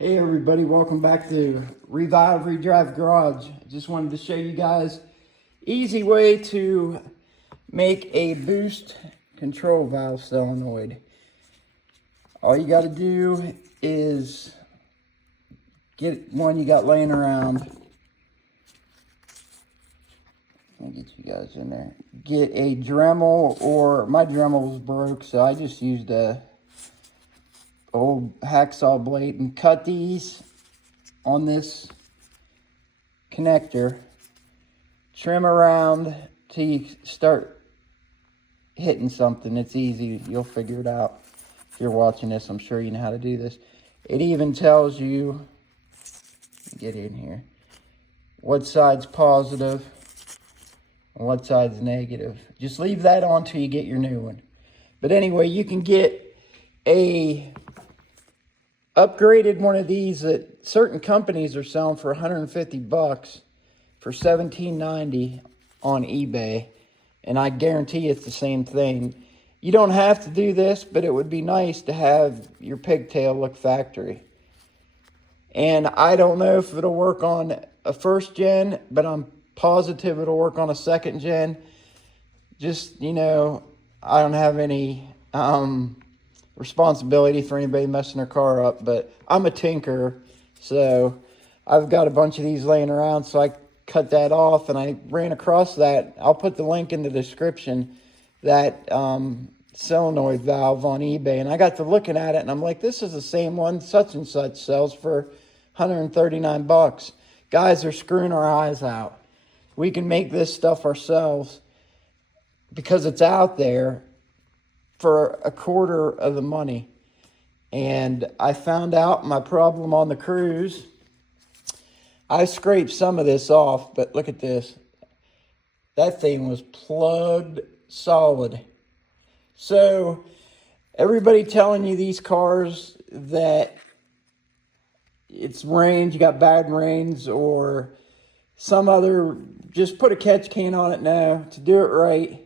Hey everybody, welcome back to Revive Redrive Garage. I just wanted to show you guys easy way to make a boost control valve solenoid. All you got to do is get one you got laying around. I'll get you guys in there. Get a Dremel, or my Dremel was broke, so I just used a old hacksaw blade and cut these on this connector. Trim around till you start hitting something. It's easy. You'll figure it out. If you're watching this, I'm sure you know how to do this. It even tells you, get in here, what side's positive and what side's negative. Just leave that on till you get your new one. But anyway, you can get a upgraded one of these that certain companies are selling for 150 bucks for $17.90 on eBay, and I guarantee it's the same thing. You don't have to do this, but it would be nice to have your pigtail look factory. And I don't know if it'll work on a first gen, but I'm positive it'll work on a second gen. Just, you know, I don't have any responsibility for anybody messing their car up, but I'm a tinker, so I've got a bunch of these laying around, so I cut that off and I ran across that. I'll put the link in the description, that solenoid valve on eBay, and I got to looking at it and I'm like, this is the same one such and such sells for 139 bucks. Guys are screwing our eyes out. We can make this stuff ourselves because it's out there for a quarter of the money. And I found out my problem on the Cruze. I scraped some of this off, but look at this. That thing was plugged solid. So everybody telling you these cars that it's range, you got bad range, or some other, just put a catch can on it now. To do it right,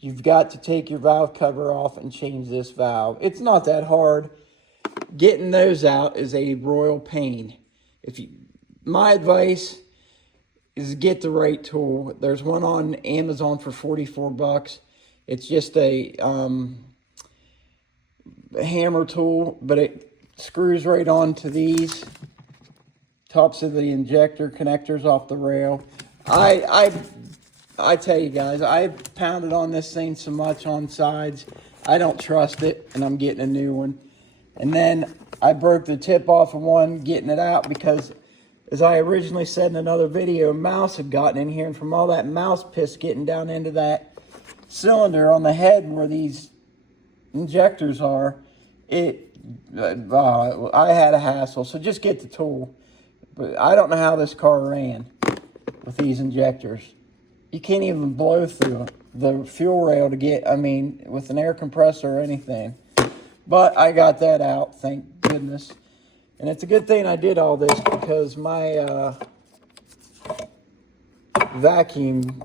you've got to take your valve cover off and change this valve. It's not that hard. Getting those out is a royal pain. My advice is get the right tool. There's one on Amazon for 44 bucks. It's just a hammer tool, but it screws right onto these tops of the injector connectors off the rail. I tell you guys, I pounded on this thing so much on sides, I don't trust it, and I'm getting a new one. And then I broke the tip off of one, getting it out, because as I originally said in another video, a mouse had gotten in here, and from all that mouse piss getting down into that cylinder on the head where these injectors are, I had a hassle. So just get the tool. But I don't know how this car ran with these injectors. You can't even blow through the fuel rail to get, with an air compressor or anything. But I got that out, thank goodness. And it's a good thing I did all this, because my vacuum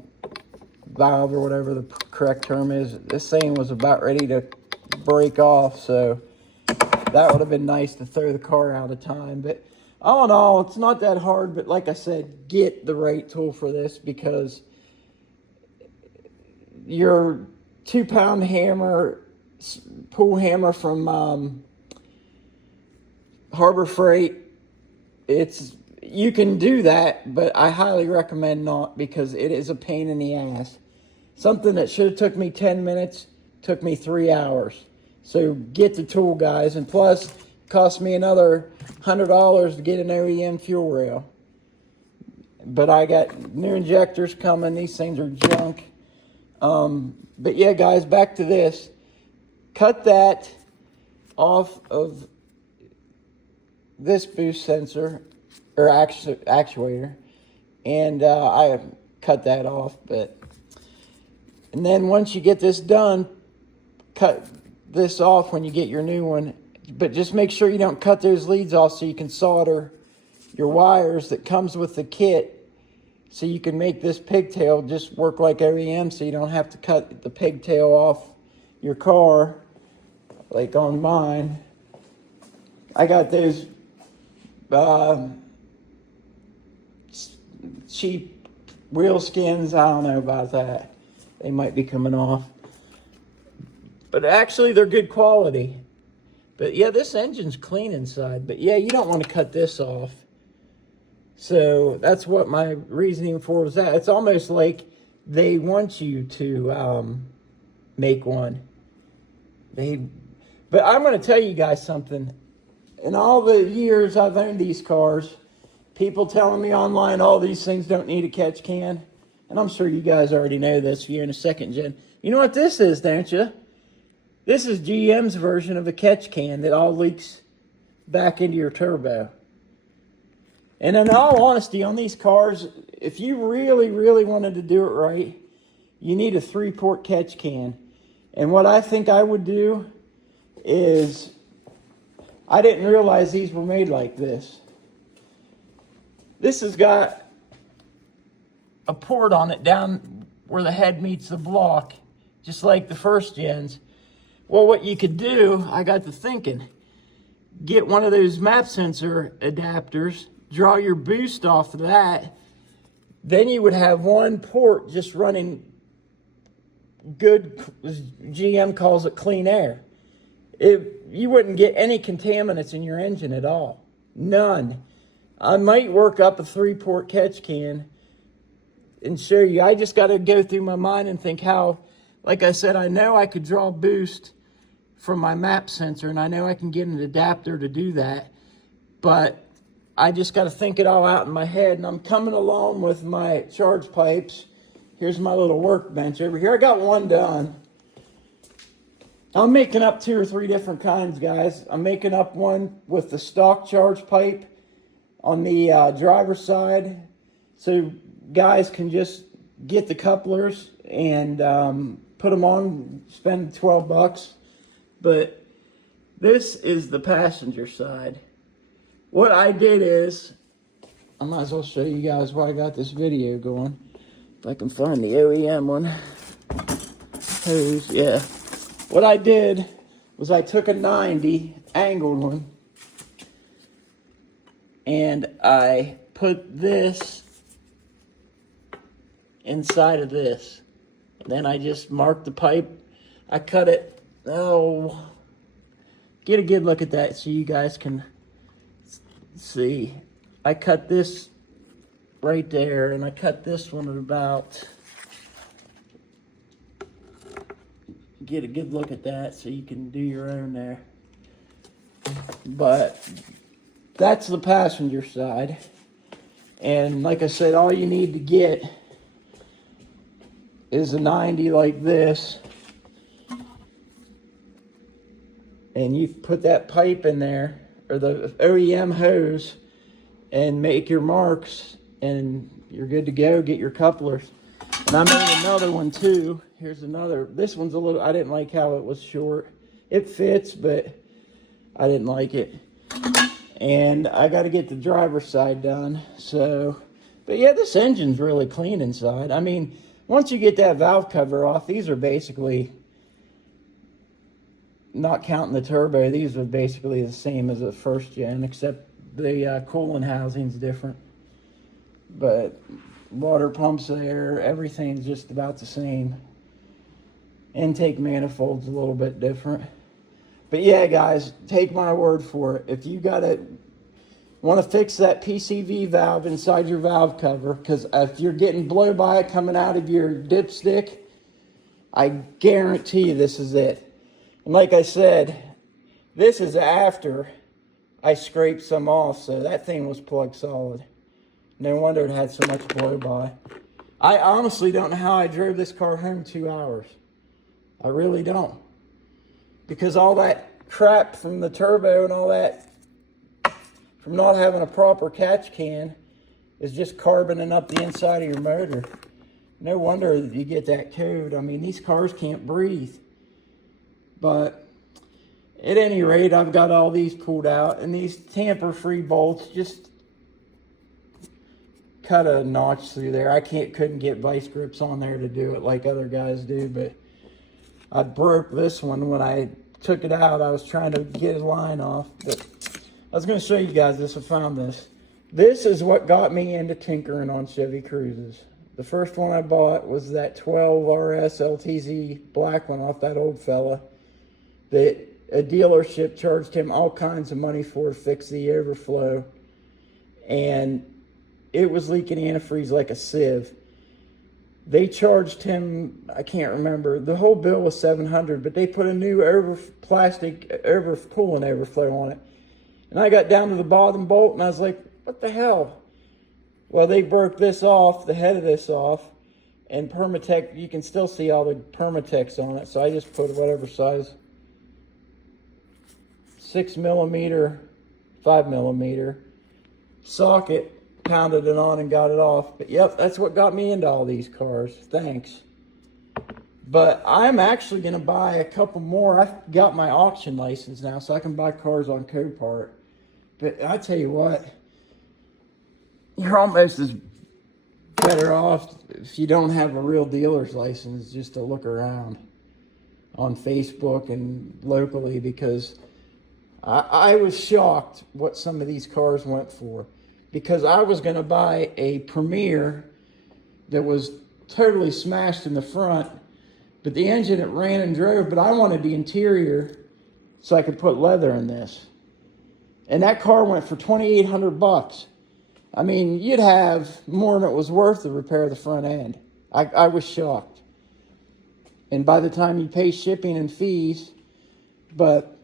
valve, or whatever the correct term is, this thing was about ready to break off. So that would have been nice to throw the car out of time. But all in all, it's not that hard. But like I said, get the right tool for this, because your 2-pound hammer, pull hammer from Harbor Freight, you can do that, but I highly recommend not, because it is a pain in the ass. Something that should have took me 10 minutes took me 3 hours. So get the tool, guys. And plus, it cost me another $100 to get an OEM fuel rail. But I got new injectors coming. These things are junk. But yeah, guys, back to this. Cut that off of this boost sensor, or actuator, and I cut that off. And then once you get this done, cut this off when you get your new one. But just make sure you don't cut those leads off, so you can solder your wires that comes with the kit, so you can make this pigtail just work like OEM, so you don't have to cut the pigtail off your car like on mine. I got those cheap wheel skins, I don't know about that. They might be coming off. But actually, they're good quality. But yeah, this engine's clean inside. But yeah, you don't want to cut this off. So that's what my reasoning for was that. It's almost like they want you to make one. But I'm going to tell you guys something. In all the years I've owned these cars, people telling me online, oh, these things don't need a catch can. And I'm sure you guys already know this if you're in a second gen. You know what this is, don't you? This is GM's version of a catch can that all leaks back into your turbo. And in all honesty, on these cars, if you really, really wanted to do it right, you need a 3-port catch can. And what I think I would do is, I didn't realize these were made like this. This has got a port on it down where the head meets the block, just like the first gens. Well, what you could do, I got to thinking, get one of those map sensor adapters, draw your boost off of that, then you would have one port just running good, GM calls it clean air. You wouldn't get any contaminants in your engine at all. None. I might work up a 3-port catch can and show you. I just got to go through my mind and think how, like I said, I know I could draw boost from my map sensor, and I know I can get an adapter to do that, but I just got to think it all out in my head. And I'm coming along with my charge pipes. Here's my little workbench over here. I got one done. I'm making up 2 or 3 different kinds, guys. I'm making up one with the stock charge pipe on the driver's side, so guys can just get the couplers and put them on, spend $12. But this is the passenger side. What I did is, I might as well show you guys why I got this video going. If I can find the OEM one. Hose, yeah. What I did was I took a 90 angled one and I put this inside of this. Then I just marked the pipe. I cut it. Oh, get a good look at that so you guys can see. I cut this right there, and I cut this one at about, get a good look at that so you can do your own there. But that's the passenger side. And like I said, all you need to get is a 90 like this. And you put that pipe in there, or the OEM hose, and make your marks, and you're good to go. Get your couplers. And I made another one too. Here's another. This one's a little, I didn't like how it was short. It fits, but I didn't like it. And I got to get the driver's side done. So, but yeah, this engine's really clean inside. I mean, once you get that valve cover off, these are basically, not counting the turbo, these are basically the same as the first gen, except the coolant housing's different. But water pumps there, everything's just about the same. Intake manifold's a little bit different. But yeah, guys, take my word for it. If you want to fix that PCV valve inside your valve cover, because if you're getting blow by coming out of your dipstick, I guarantee you this is it. And like I said, this is after I scraped some off, so that thing was plug solid. No wonder it had so much blow by. I honestly don't know how I drove this car home 2 hours. I really don't. Because all that crap from the turbo and all that, from not having a proper catch can, is just carboning up the inside of your motor. No wonder you get that code. I mean, these cars can't breathe. But at any rate, I've got all these pulled out, and these tamper-free bolts just cut a notch through there. I couldn't get vice grips on there to do it like other guys do, but I broke this one when I took it out. I was trying to get a line off, but I was going to show you guys this. I found this. This is what got me into tinkering on Chevy Cruzes. The first one I bought was that 12 RS LTZ black one off that old fella that a dealership charged him all kinds of money for to fix the overflow. And it was leaking antifreeze like a sieve. They charged him, I can't remember, the whole bill was $700, but they put a new plastic coolant overflow on it. And I got down to the bottom bolt and I was like, what the hell? Well, they broke this off, the head of this off, and Permatex, you can still see all the Permatex on it. So I just put whatever size, 6mm, 5mm socket, pounded it on and got it off. But yep, that's what got me into all these cars. Thanks. But I'm actually going to buy a couple more. I've got my auction license now, so I can buy cars on Copart. But I tell you what, you're almost as better off if you don't have a real dealer's license just to look around on Facebook and locally, because I was shocked what some of these cars went for. Because I was going to buy a Premier that was totally smashed in the front, but the engine, it ran and drove, but I wanted the interior so I could put leather in this. And that car went for $2,800. I mean, you'd have more than it was worth to repair the front end. I was shocked. And by the time you pay shipping and fees, but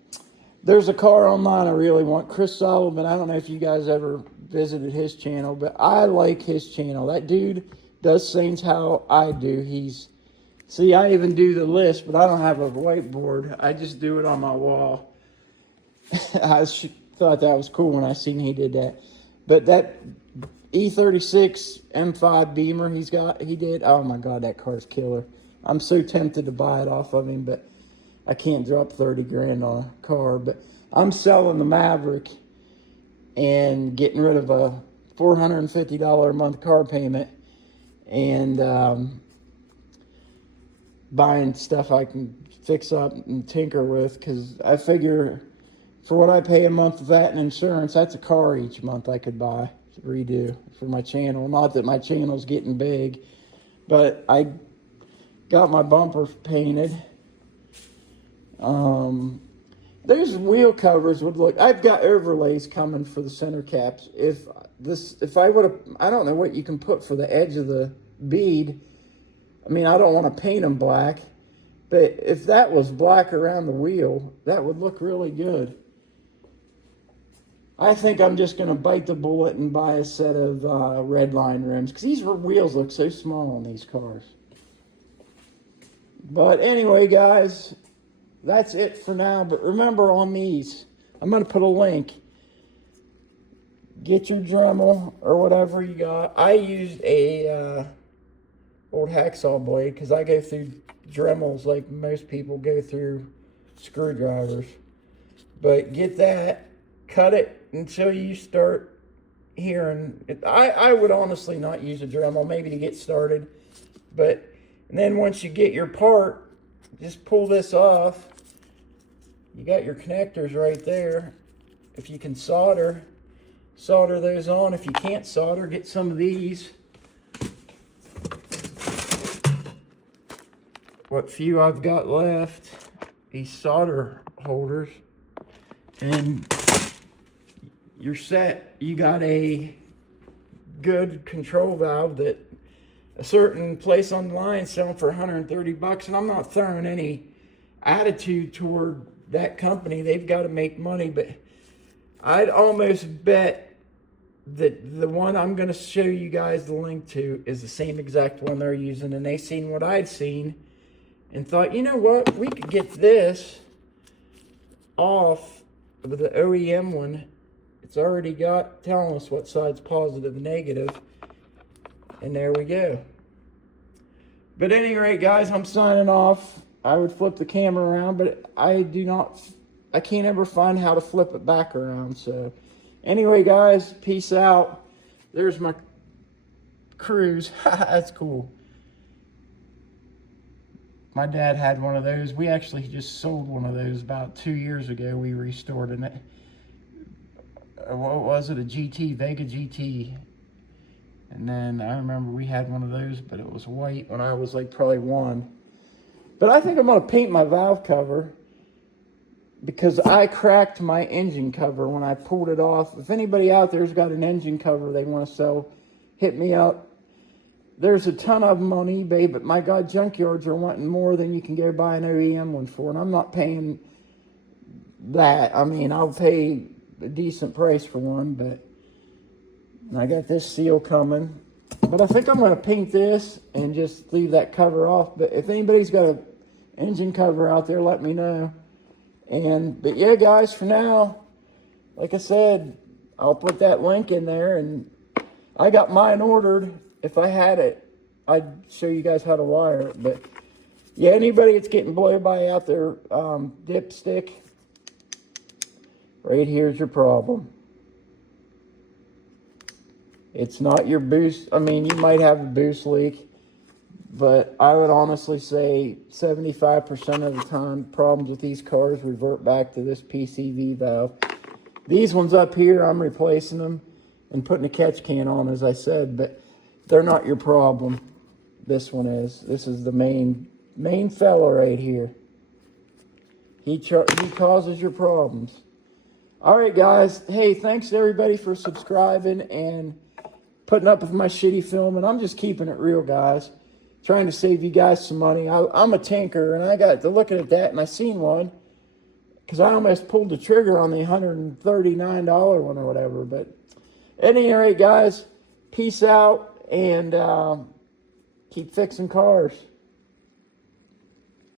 there's a car online I really want. Chris Solomon, I don't know if you guys ever visited his channel, but I like his channel. That dude does things how I do. See, I even do the list, but I don't have a whiteboard. I just do it on my wall. I thought that was cool when I seen he did that. But that E36 M5 Beamer he did, oh my God, that car's killer. I'm so tempted to buy it off of him, but I can't drop 30 grand on a car. But I'm selling the Maverick and getting rid of a $450 a month car payment and buying stuff I can fix up and tinker with, because I figure for what I pay a month of that and insurance, that's a car each month I could buy to redo for my channel. Not that my channel's getting big, but I got my bumper painted. Those wheel covers would look, I've got overlays coming for the center caps. If I would have, I don't know what you can put for the edge of the bead. I mean, I don't want to paint them black, but if that was black around the wheel, that would look really good. I think I'm just going to bite the bullet and buy a set of red line rims, because these wheels look so small on these cars. But anyway, guys, that's it for now. But remember, on these, I'm going to put a link. Get your Dremel or whatever you got. I used a old hacksaw blade because I go through Dremels like most people go through screwdrivers. But get that, cut it until you start hearing it. I would honestly not use a Dremel, maybe to get started. And then once you get your part, just pull this off. You got your connectors right there. If you can solder those on. If you can't solder, get some of these. What few I've got left, these solder holders, and you're set. You got a good control valve that a certain place online selling for 130 bucks, and I'm not throwing any attitude toward that company. They've got to make money, but I'd almost bet that the one I'm going to show you guys the link to is the same exact one they're using, and they seen what I'd seen and thought, you know what, we could get this off of the OEM one. It's already got telling us what side's positive and negative, and there we go. But at any rate, guys, I'm signing off. I would flip the camera around, but I can't ever find how to flip it back around. So anyway, guys, peace out. There's my Cruze. That's cool. My dad had one of those. We actually just sold one of those about 2 years ago. We restored it. what was it, a GT, Vega GT. And then I remember we had one of those, but it was white when I was like probably 1. But I think I'm going to paint my valve cover because I cracked my engine cover when I pulled it off. If anybody out there's got an engine cover they want to sell, hit me up. There's a ton of them on eBay, but my God, junkyards are wanting more than you can go buy an OEM one for, and I'm not paying that. I mean, I'll pay a decent price for one, but I got this seal coming. But I think I'm going to paint this and just leave that cover off. But if anybody's got an engine cover out there, let me know. But yeah, guys, for now, like I said, I'll put that link in there, and I got mine ordered. If I had it, I'd show you guys how to wire it. But yeah, anybody that's getting blow-by out there, dipstick, right here's your problem. It's not your boost. I mean, you might have a boost leak, but I would honestly say 75% of the time, problems with these cars revert back to this PCV valve. These ones up here, I'm replacing them and putting a catch can on, as I said, but they're not your problem. This one is. This is the main fella right here. He causes your problems. All right, guys. Hey, thanks to everybody for subscribing and putting up with my shitty film. And I'm just keeping it real, guys. Trying to save you guys some money. I'm a tinker, and I got to looking at that, and I seen one because I almost pulled the trigger on the $139 one or whatever. But at any rate, guys, peace out, and keep fixing cars.